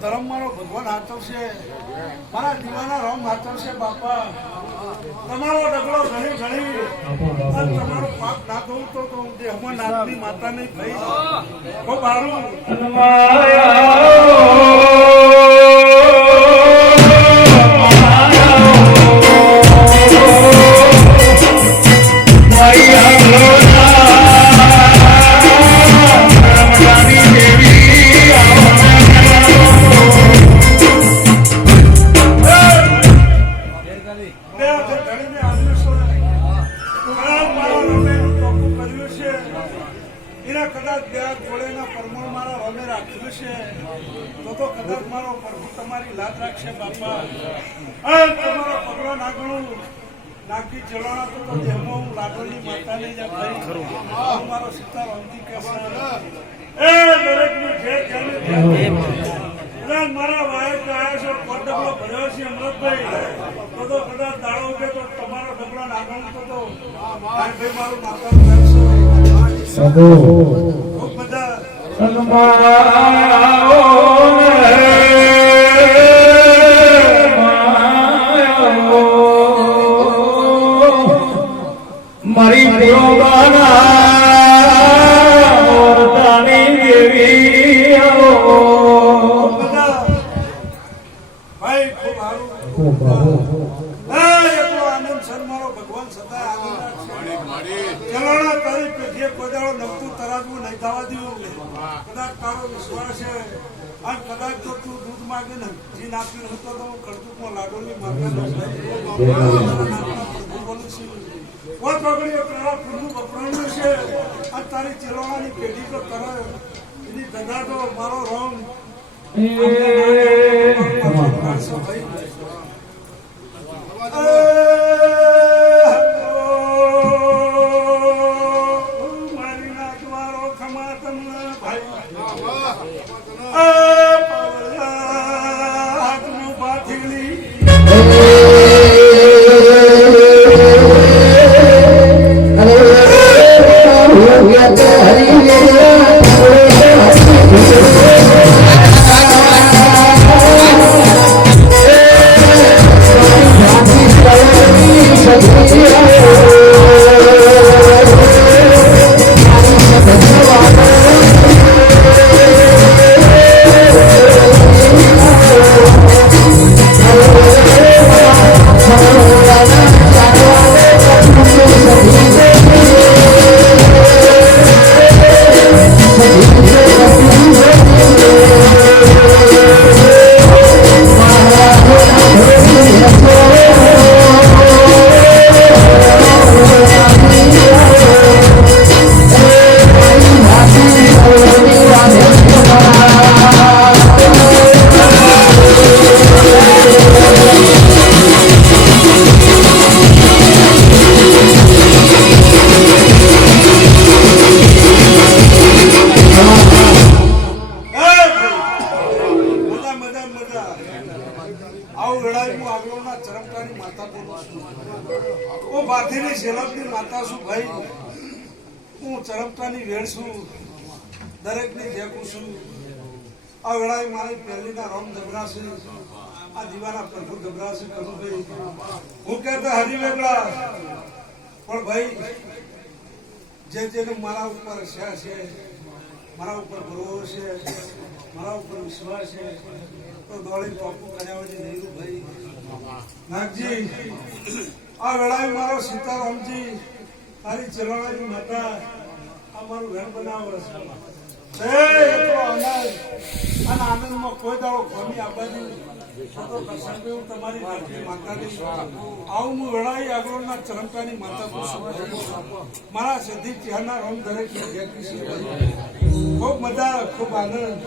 ધર્મ મારો ભગવાન હાથવશે, મારા દીવાના રોમ હાથવશે. બાપા તમારો ડગલો ઘણી તમારો પાપ ના થવું તો દેહમાં નાથની માતા નહીં થઈ ખૂબ સારું. તો કદાચ મારો પ્રભુ તમારી લાજ રાખશે. બાપા તમારો પગલો નાગણું નાગી ચલાણા તો જેમાં હું લાડોની માતા લઈ જાય મારો સીતારામજી કહેશે એ દરેકનું જે મારા વાયર આવ્યા છે ડબલો ભર્યો છે અમૃતભાઈ તો કદાચ દાડો ઉગે તો તમારો ડબલો નાગણું તો ભાઈ મારું માતાનું રહેશે. ખૂબ બધા મારી પુરોગાની દેવી ભાઈ ખૂબ આનંદ સર મારો ભગવાન સદા ચલોણા તારી પેઢીએ કોદાળો નવતું તરાજવું નહીં થવા દીધું. કદાચ તારો વિશ્વાસ છે અને કદાચ તો તું દૂધ માગે ને જે નાખ્યું હતો તો હું કડતુકમાં લાડોની માતા તારા ખુદનું વપરાણું છે અને તારી ચિલોણાની પેઢી તો તર એની ધંધા તો મારો રોંગ ચરમતાની વેળ છું, દરેકની જેકું છું. આ વેળાએ મારી પહેલીના રોમ ગભરાશે, આ દીવાના પ્રભુ ગભરાશે. કરું ભાઈ હું કહેતા હરી વેગળા પણ ભાઈ જેને મારા ઉપર છે મારા ઉપર ભરોસો છે, મારા ઉપર વિશ્વાસ છે તો દોડી ટોપું કર્યા છે નહીં ભાઈ. નાગજી આ વેળાએ મારો સીતારામજી તારી ચરણાની માતા અમારું ઘર બનાવે છે. આનંદમાં કોઈ દાડો ખોમી આબાદી તમારી આવું હું વેળાઈ આગળના ચરમતાની માતા મારા સદી ત્યાંના રોમ દરેક ખૂબ મજા ખૂબ આનંદ.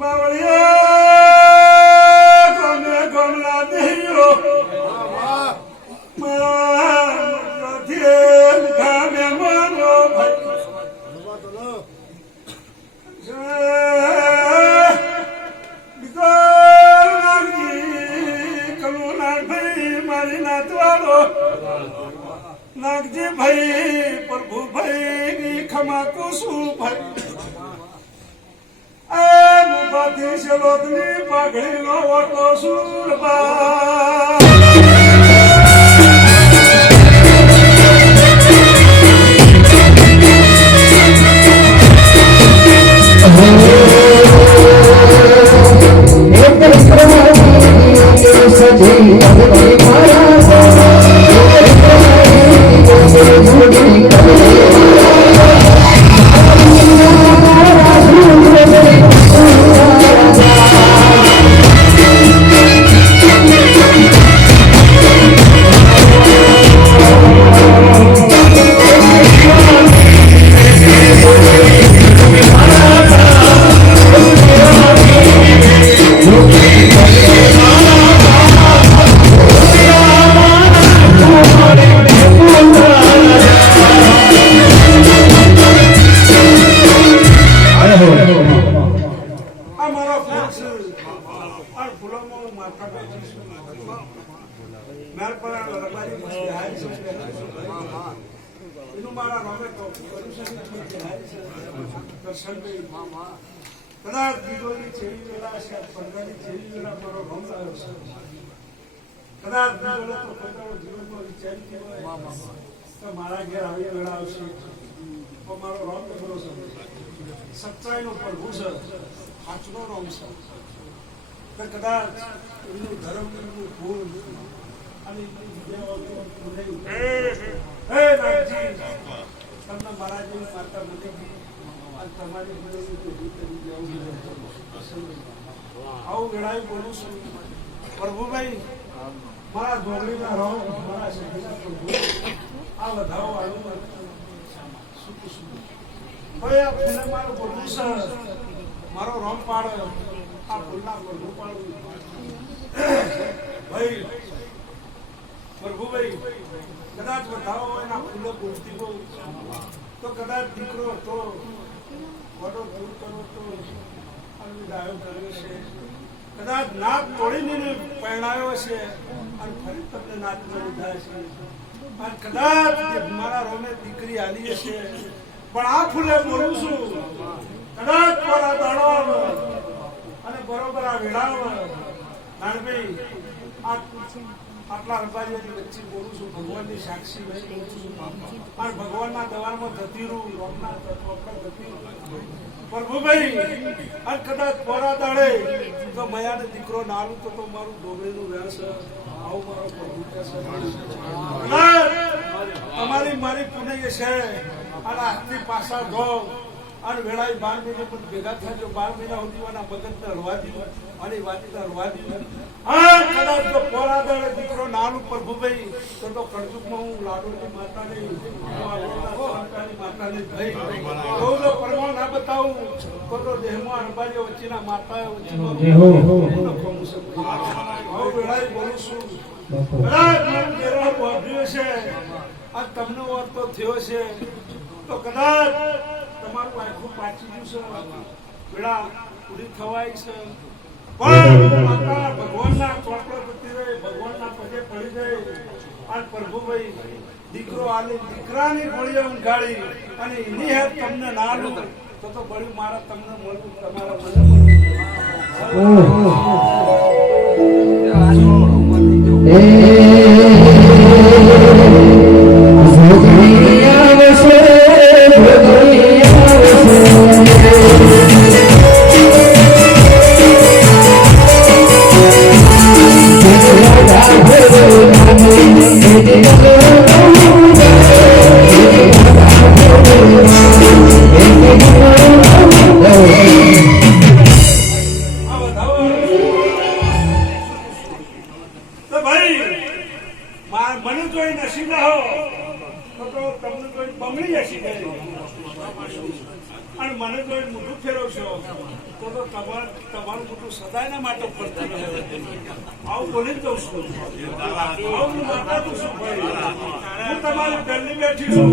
બાવળિયા ગમે ગમલા દેવો નાગજી ભાઈ પ્રભુ ભાઈ ની ખમા કુસુમ ભાઈ આ મુબાથી શલોદની પાઘડી નો ઓટલો સુરબા કદાચ બીજોની છેલ્લી વેળા છે પડદાની છેલ્લી વેળા મારો રંગ આવ્યો છે કદાચ બીજો તો પોતાનો જીવનમાં વિચારી કે મારા ઘેર આવી વેળા આવશે તો મારો રંગ ખરો છે સચ્ચાઈનો પ્રભુ છે સાચનો રંગ છે તો કદાચ એમનું ધર્મ એમનું ભૂલ અને તમને મારા જેવી માતા મને તમારી આવું વેળાએ બોલું છું પ્રભુભાઈ મારા જોગડીના રહો મારા શરીરના પ્રભુ આ વધાવો આવ્યું શું ભાઈ આ ફૂલે મારું બોલવું છે મારો રમ પાડો આ ફૂલના પ્રભુ પાડવું ભાઈ પ્રભુભાઈ કદાચ વધાવો હોય ના ફૂલો બોલતી બહુ તો કદાચ દીકરો તો વડો દૂર કરો તો ડાયો કર્યો છે કદાચ નાક તોડીને પહેણાયો છે અને ફરી તમને નાક લીધા છે અને કદાચ મારા રોમે દીકરી આલી છે પણ આ ફૂલે બોલું છું કદાચ મારા દાડો અને બરોબર આ વેળાવ નાનભાઈ આટલા રબારીઓની વચ્ચે બોલું છું ભગવાનની સાક્ષી લઈ બોલું છું અને ભગવાનના દવારમાં જતી રહું રોમના જતી પ્રભુભાઈ અને કદાચ પોરા દાડે તો મયાને દીકરો નાલું તો મારું ડોગરીનું વ્યાસ આવું મારો પ્રભુ તમારી મારી પુણ્ય છે અને આજથી પાછા ધો અને વેળાએ 12 મહિને પણ ભેગા થજો 12 મહિના સુધી એના મગજને હરવા દીધું અને વાતીને હરવા દીધું કદાચ જો પોરા દાડે દીકરો નાનું પ્રભુભાઈ તો કળજુગમાં હું લાડોની માતાની માતાની ભાઈ પરમાણ ના બતાવું તો દેહમાં અણબારીઓ વચ્ચેના માતા વેળાએ બોલું છું કદાચ મારું દેરાવ વાભ્યું છે આ તમને વાત તો થયો છે તો કદાચ તમારું આખું પાછી ગયું છે વેળા પૂરી થવાય છે પણ માતા ભગવાનના ચોપડો જતી રહે ભગવાનના પગે પડી જાય અને પ્રભુભાઈ દીકરો આલે દીકરાની ગોળીએ ઊંઘાડી અને એની હેત તમને ના લો તો બળ્યું મારા તમને મળવું તમારા મને જોઈ નસીબ હો તો તમને જોઈ બમણી હસી ગઈ અને મને જોઈ મોઢું ફેરવશો તો તમારું મોઢું સદાયના માટે પડતું આવું બોલી દઉં છું આવું માતાતું છું હું તમારી પહેલી બેઠી છું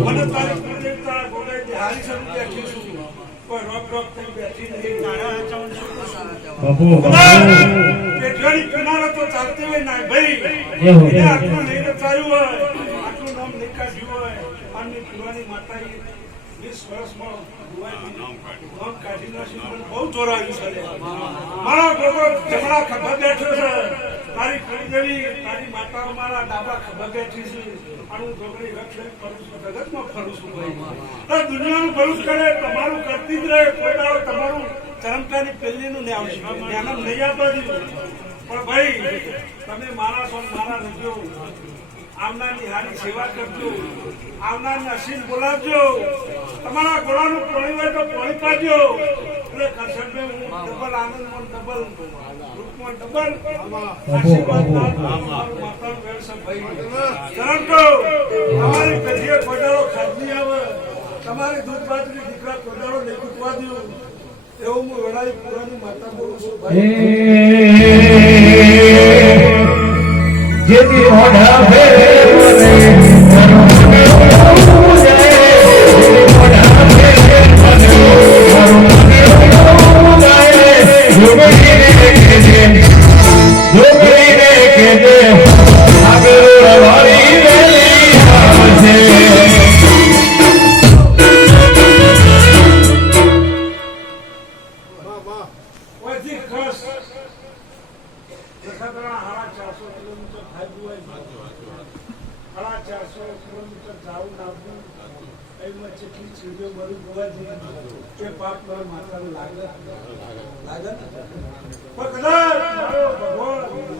મને તારી કુળદેવતા ગોડાઈ હારી શરૂ બેઠી છું કોઈ રોક રોક થઈ બેઠી નહીં પેઠાની કિનારે તો ચાલતી હોય ના ભાઈ આટલું લઈને ચાલ્યું હોય આટલું કાઢ્યું હોય અને પુરાની માતાએ 20 વર્ષમાં નામ કાઢી નાખ્યું. બહુ જોરાયું છે મારા ગોગો જમણા ખભા બેઠો છે, તારી કુળદેવી તારી માતા મારા ડાબા ખભા બેઠી છે અને હું ગોગડી રક્ષ લઈને ફરું છું, જગતમાં ફરું છું ભાઈ. દુનિયાનું ભલું કરે તમારું કરતી જ રહે, કોઈ દાડો તમારું ચરમકાની પેલીનું ને આવશે જ્ઞાન નહીં આપવા દીધું. પણ ભાઈ તમે મારા છો, મારા રજો આવનારની હારી સેવા કરજો, આવનારને હસીન બોલાવજો, તમારા ગોળાનું પાણી હોય તો પાણી પાજો. એટલે કરશનભાઈ હું ડબલ આનંદમાં ડબલ રૂપમાં ડબલ આશીર્વાદ માતાનું વ્યવસાય ભાઈ. પરંતુ તમારી પેઢીએ કોડાળો ખાધની આવે, તમારી દૂધ બાજરી દીકરા કોડાળો નહીં કૂટવા દઉં એવું હું વડાઈ પુરાની માતા બોલું છું ભાઈ. જેથી મોઢા ફેરે ઓયથી ખસ લખાતણા 450 કિલોમીટર થાય હોય, 450 કિલોમીટર જાવું નાખવું એમાં જેટલી ચીડીઓ મળી ગોવાથી કે પાપ મારા માતાને લાગે પણ કદાચ મારો ભગવાન